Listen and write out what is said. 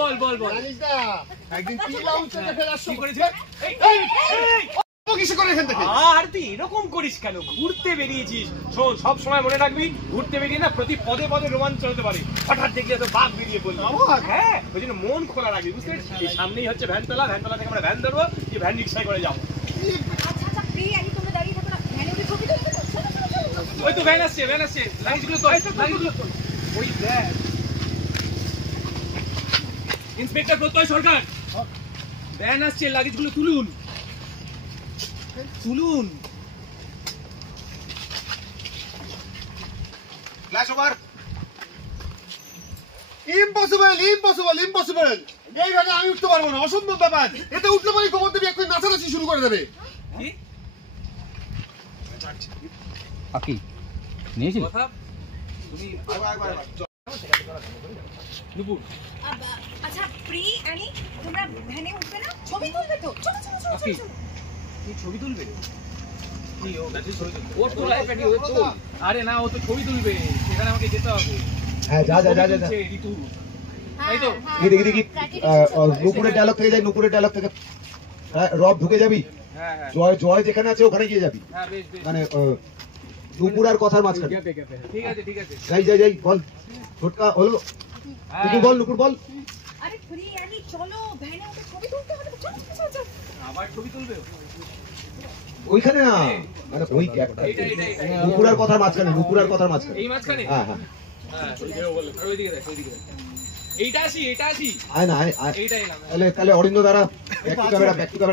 বল বল বল জানিস না একদিন কি লাউঞ্জ থেকে ফেরার কি সময় করেছে? কিছু করে এখান থেকে আর তুই এরকম করিস কেন? ঘুরতে বেরিয়েছিস, শোন সব সময় মনে রাখবি ঘুরতে বেরিয়ে না প্রতি পদে পদে রোমাঞ্চ হতে পারে। হঠাৎ দেখলে তো বাঘ বেরিয়ে পড়লো। হ্যাঁ, ওই জন্য মন খোলা রাখবি, বুঝতে পেরেছিস? এই সামনেই হচ্ছে ভ্যানতলা, ভ্যানতলা থেকে আমরা ভ্যান ধরবো, যে ভ্যান রিক্সায় করে যাবো। ওই তো ভ্যান আসছে, ভ্যান আসছে। লাগেজগুলো তো, লাগেজগুলো তো ওই দেখ। ইন্সপেক্টর প্রত্যয় সরকার, ভ্যান আসছে, লাগেজগুলো তুলুন তুলুন। Flash over. Impossible impossible impossible, এই ভ্যানে আমি উঠতে পারবো না, অসম্ভব ব্যাপার। এতে উঠলে পরে খবর দেবে এখন নাচানাচি শুরু করে দেবে। কি আকি নিয়েছিল কথা? তুমি নুপুর, আচ্ছা প্রি অ্যানি তোমরা ভ্যানে উঠবে না? ছবি তুলবে তো? চলো চলো চলো কি চলো। তুই ছবি তুলবে? কি ওর তো লাইফ এডি ওর তো। আরে না, ও তো ছবি তুলবে, সেখানে আমাকে যেতে হবে। হ্যাঁ যা যা যা যা ঋতু তাই তো? দেখি দেখি নুপুরের ডায়লগ থেকে যাই, নুপুরের ডায়লগ থেকে রব ঢুকে যাবি। হ্যাঁ হ্যাঁ জয় জয় যেখানে আছে ওখানে গিয়ে যাবি, হ্যাঁ, বেশ বেশ, মানে নুপুর আর কথার মাঝখানে। ঠিক আছে ঠিক আছে। যাই যাই যাই বল ছোটকা হলো, নুপুর বল নুপুর বল। আরে প্রি অ্যানি চলো ভ্যানে উঠে ছবি তুলতে হবে তো। চলো চলো চলো। আবার ছবি তুলবে? ওইখানে না, মানে ওই একটা নুপুর আর কথার মাঝখানে, নুপুর আর কথার মাঝখানে। এই মাঝখানে? হ্যাঁ হ্যাঁ হ্যাঁ, আর ওইদিকে দেখ, ওইদিকে দেখ। এইটা আসি, এটা আসি, আয় না আয় আয়। এইটা এলাম। তাহলে তাহলে অরিন্দ দ্বারা back to camera, back to camera.